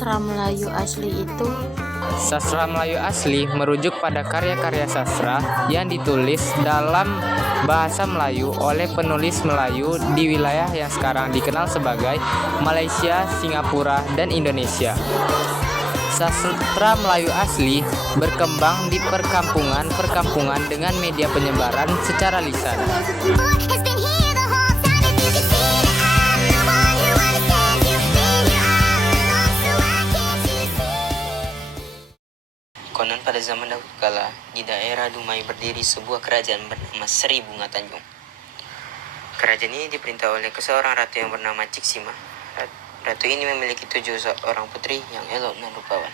sastra Melayu asli itu? Sastra Melayu asli merujuk pada karya-karya sastra yang ditulis dalam bahasa Melayu oleh penulis Melayu di wilayah yang sekarang dikenal sebagai Malaysia, Singapura, dan Indonesia. Sastra Melayu asli berkembang di perkampungan dengan media penyebaran secara lisan. Konon pada zaman dahulu kala, di daerah Dumai berdiri sebuah kerajaan bernama Seri Bunga Tanjung. Kerajaan ini diperintah oleh seorang ratu yang bernama Ciksima. Ratu ini memiliki 7 orang putri yang elok dan rupawan,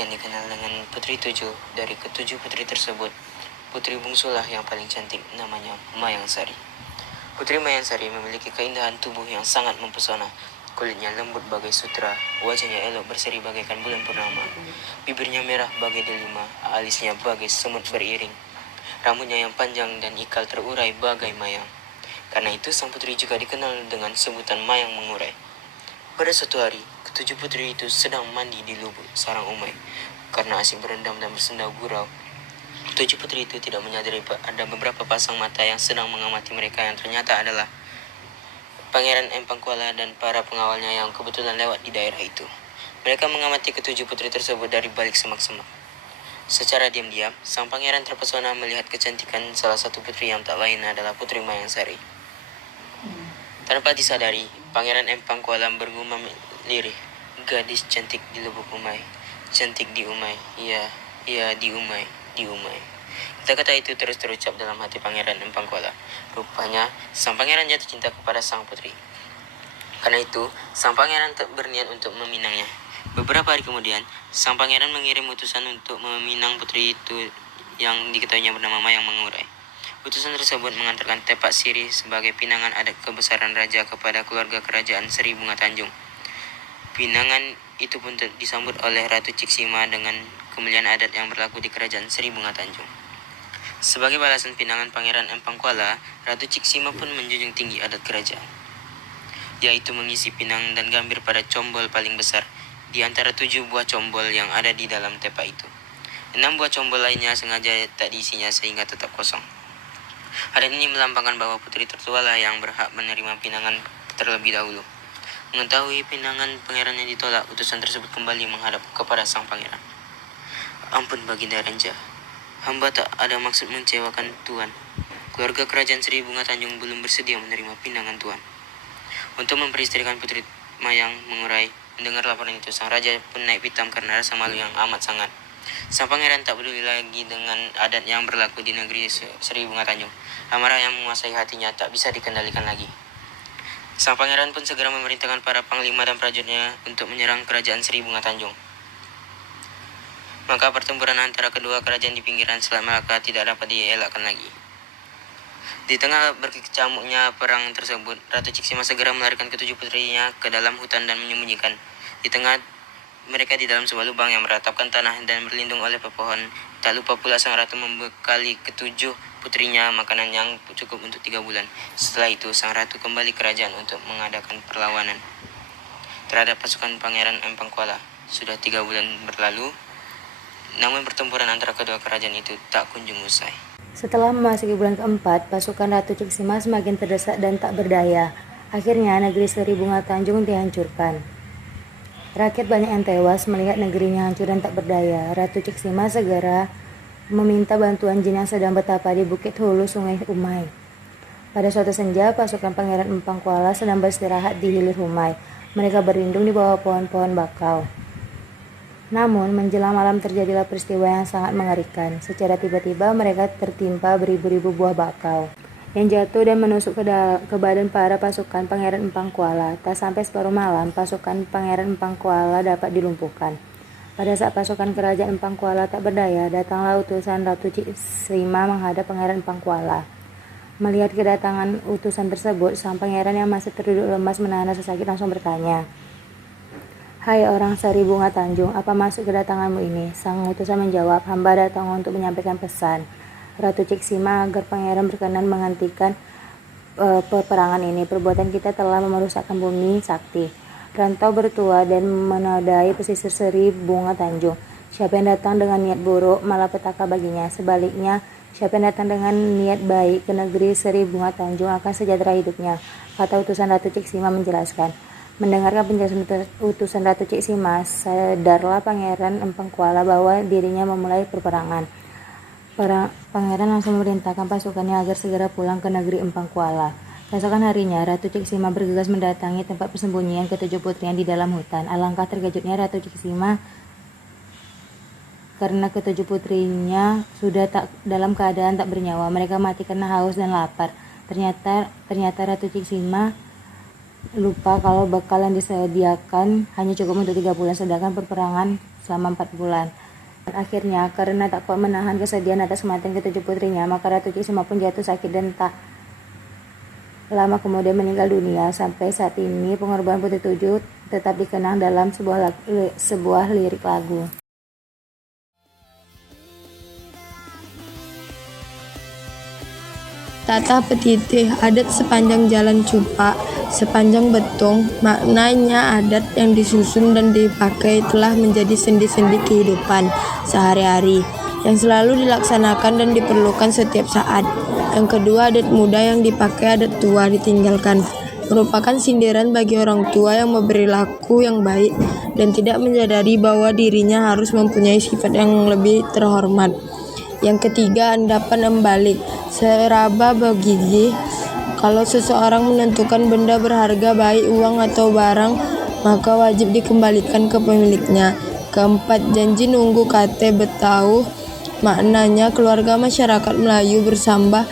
yang dikenal dengan Putri Tujuh. Dari ke-7 putri tersebut, putri bungsulah yang paling cantik, namanya Mayang Sari. Putri Mayang Sari memiliki keindahan tubuh yang sangat mempesona. Kulitnya lembut bagai sutra, wajahnya elok berseri bagaikan bulan purnama, bibirnya merah bagai delima, alisnya bagai semut beriring, rambutnya yang panjang dan ikal terurai bagai mayang. Karena itu sang putri juga dikenal dengan sebutan Mayang Mengurai. Pada suatu hari, ke-7 putri itu sedang mandi di lubuk sarang Umay. Karena asik berendam dan bersendau gurau, 7 putri itu tidak menyadari ada beberapa pasang mata yang sedang mengamati mereka, yang ternyata adalah Pangeran Empang Kuala dan para pengawalnya yang kebetulan lewat di daerah itu. Mereka mengamati ke-7 putri tersebut dari balik semak-semak. Secara diam-diam, sang pangeran terpesona melihat kecantikan salah satu putri yang tak lain adalah Putri Mayang Sari. Tanpa disadari, Pangeran Empang Kuala bergumam lirih, "Gadis cantik di lubuk Umay, cantik di Umay, iya di Umay, di Umay." Kata-kata itu terus terucap dalam hati Pangeran Empang Kuala. Rupanya, sang pangeran jatuh cinta kepada sang putri. Karena itu, sang pangeran tak berniat untuk meminangnya. Beberapa hari kemudian, sang pangeran mengirim utusan untuk meminang putri itu yang diketahuinya bernama Mayang Mengurai. Utusan tersebut mengantarkan tepak sirih sebagai pinangan adat kebesaran raja kepada keluarga kerajaan Seri Bunga Tanjung. Pinangan itu pun disambut oleh Ratu Ciksima dengan kemuliaan adat yang berlaku di kerajaan Seri Bunga Tanjung. Sebagai balasan pinangan Pangeran Empang Kuala, Ratu Ciksima pun menjunjung tinggi adat kerajaan, yaitu mengisi pinang dan gambir pada combol paling besar di antara 7 buah combol yang ada di dalam tepak itu. 6 buah combol lainnya sengaja tak diisinya sehingga tetap kosong. Adat ini melambangkan bahwa putri tertualah yang berhak menerima pinangan terlebih dahulu. Mengetahui pinangan pangeran yang ditolak, utusan tersebut kembali menghadap kepada sang pangeran. "Ampun Baginda Raja, hamba tak ada maksud mengecewakan Tuan. Keluarga kerajaan Seri Bunga Tanjung belum bersedia menerima pinangan Tuan." Untuk memperistrikan Putri Mayang Mengurai, mendengar laporan itu, sang raja pun naik pitam karena rasa malu yang amat sangat. Sang pangeran tak peduli lagi dengan adat yang berlaku di negeri Seri Bunga Tanjung. Amarah yang menguasai hatinya tak bisa dikendalikan lagi. Sang pangeran pun segera memerintahkan para panglima dan prajuritnya untuk menyerang kerajaan Seri Bunga Tanjung. Maka pertempuran antara kedua kerajaan di pinggiran Selat Malaka tidak dapat dielakkan lagi. Di tengah berkecamuknya perang tersebut, Ratu Ciksima segera melarikan ke-7 putrinya ke dalam hutan dan menyembunyikan. Di tengah mereka di dalam sebuah lubang yang meratapkan tanah dan berlindung oleh pepohon. Tak lupa pula sang ratu membekali ke-7 putrinya makanan yang cukup untuk 3 bulan. Setelah itu, sang ratu kembali kerajaan untuk mengadakan perlawanan terhadap pasukan Pangeran Empang Kuala. Sudah 3 bulan berlalu, namun pertempuran antara kedua kerajaan itu tak kunjung usai. Setelah memasuki bulan keempat, pasukan Ratu Ciksima semakin terdesak dan tak berdaya. Akhirnya negeri Seri Bunga Tanjung dihancurkan. Rakyat banyak yang tewas melihat negerinya hancur dan tak berdaya. Ratu Ciksima segera meminta bantuan jin yang sedang bertapa di Bukit Hulu Sungai Umay. Pada suatu senja, pasukan Pangeran Empang Kuala sedang beristirahat di hilir Umay. Mereka berlindung di bawah pohon-pohon bakau. Namun, menjelang malam terjadilah peristiwa yang sangat mengerikan. Secara tiba-tiba mereka tertimpa beribu-ribu buah bakau yang jatuh dan menusuk ke badan para pasukan Pangeran Empang Kuala. Tak sampai separuh malam, pasukan Pangeran Empang Kuala dapat dilumpuhkan. Pada saat pasukan kerajaan Empang Kuala tak berdaya, datanglah utusan Ratu Ciksima menghadap Pangeran Empang Kuala. Melihat kedatangan utusan tersebut, sang pangeran yang masih terduduk lemas menahan rasa sakit langsung bertanya, "Hai orang Seri Bunga Tanjung, apa maksud kedatanganmu ini?" Sang utusan menjawab, "Hamba datang untuk menyampaikan pesan Ratu Ciksima agar pangeran berkenan menghentikan peperangan ini. Perbuatan kita telah merusakkan bumi sakti. Rantau bertua dan menodai pesisir Seri Bunga Tanjung. Siapa yang datang dengan niat buruk, malapetaka baginya. Sebaliknya, siapa yang datang dengan niat baik ke negeri Seri Bunga Tanjung akan sejahtera hidupnya, kata utusan Ratu Ciksima menjelaskan. Mendengarkan penjelasan utusan Ratu Ciksima, sadarlah Pangeran Empang Kuala bahwa dirinya memulai peperangan. Pangeran langsung memerintahkan pasukannya agar segera pulang ke negeri Empang Kuala. Keesokan harinya, Ratu Ciksima bergegas mendatangi tempat persembunyian ketujuh putrinya di dalam hutan. Alangkah terkejutnya Ratu Ciksima karena ketujuh putrinya sudah dalam keadaan tak bernyawa. Mereka mati karena haus dan lapar. Ternyata Ratu Ciksima lupa kalau bekal yang disediakan hanya cukup untuk 3 bulan, sedangkan peperangan selama 4 bulan. Dan akhirnya, karena tak kuat menahan kesedihan atas kematian ketujuh putrinya, maka Ratu Ciksima pun jatuh sakit dan tak lama kemudian meninggal dunia. Sampai saat ini, pengorbanan putri tujuh tetap dikenang dalam sebuah lirik lagu. Tata petitih, adat sepanjang jalan Cupak, sepanjang betung, maknanya adat yang disusun dan dipakai telah menjadi sendi-sendi kehidupan sehari-hari, yang selalu dilaksanakan dan diperlukan setiap saat. Yang kedua, adat muda yang dipakai adat tua ditinggalkan, merupakan sindiran bagi orang tua yang berperilaku yang baik dan tidak menyadari bahwa dirinya harus mempunyai sifat yang lebih terhormat. Yang ketiga, endapan embalik, seraba begigi. Kalau seseorang menentukan benda berharga baik uang atau barang, maka wajib dikembalikan ke pemiliknya. Keempat, janji nunggu kate betauh, maknanya keluarga masyarakat Melayu bersambah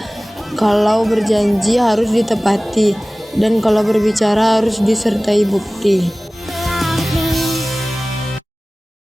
kalau berjanji harus ditepati dan kalau berbicara harus disertai bukti.